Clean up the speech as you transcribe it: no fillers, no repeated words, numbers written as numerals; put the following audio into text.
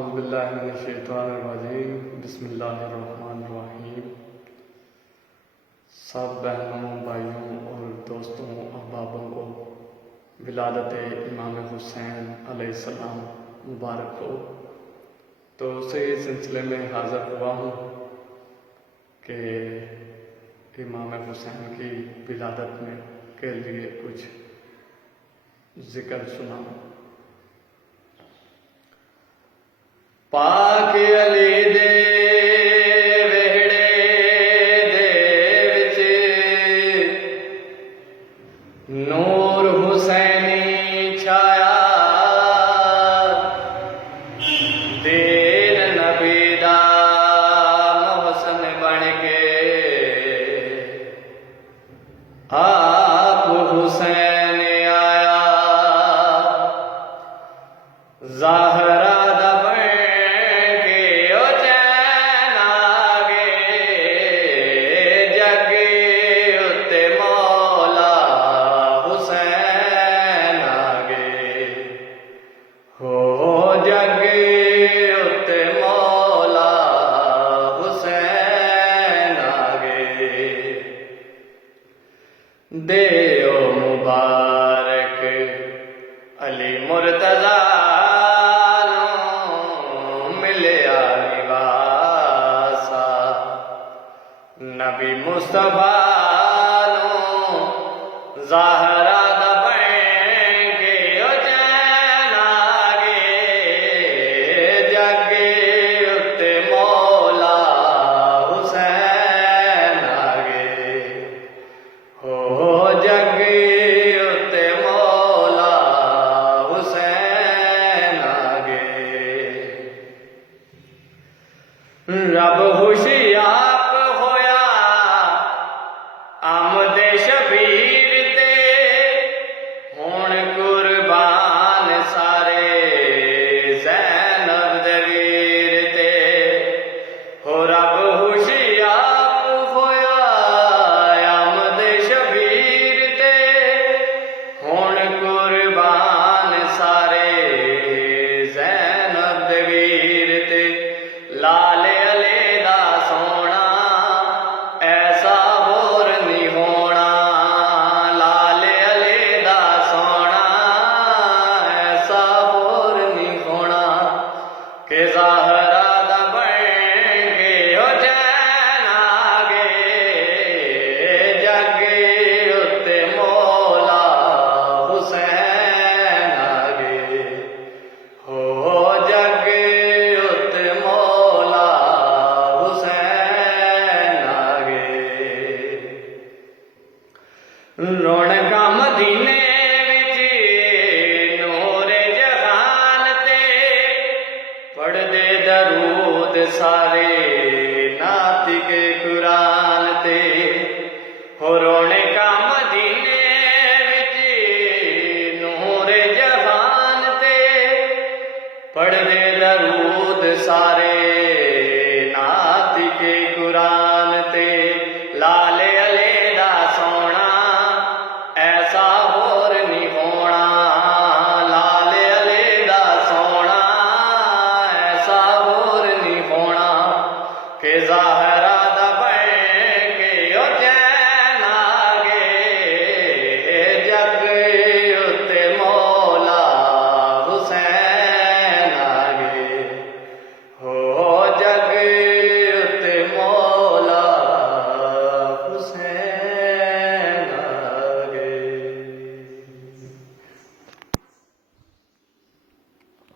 औज़ुबिल्लाहिमिनश्शैतानिर्रजीम बिस्मिल्लाहिर्रहमानिर्रहीम। सब बहनों, भाइयों और दोस्तों, अहबाबों को विलादत इमाम हुसैन अलैहिस्सलाम मुबारक हो। तो उसी सिलसिले में हाज़िर हुआ हूँ कि इमाम हुसैन की विलादत में के लिए कुछ जिक्र सुनाऊँ। पाक अली दे वेहड़े दे विच नूर हुसैनी छाया, दीन नबी दा मोहसन बन के आप हुसैन आया। ज़ाहरा देओ मुबारक अली मुर्तज़ा मिलिया निवासा, नबी मुस्तफा ज़ाहरा रब हुशियार होया आमदे शबीर ते, हुण कुर्बान सारे ज़ैनब दे वीर ते। हो रब हुशियार होया आमदे शबीर ते, हुण कुर्बान सारे ज़ैनब दे वीर ते। लाले के ज़ाहरा दा बन के ओ चैन आगे, जगे उत्ते मौला हुसैन आगे। हो जगे उत्ते मौला हुसैन आगे। रौनका मदीने पढ़ दे दरूद सा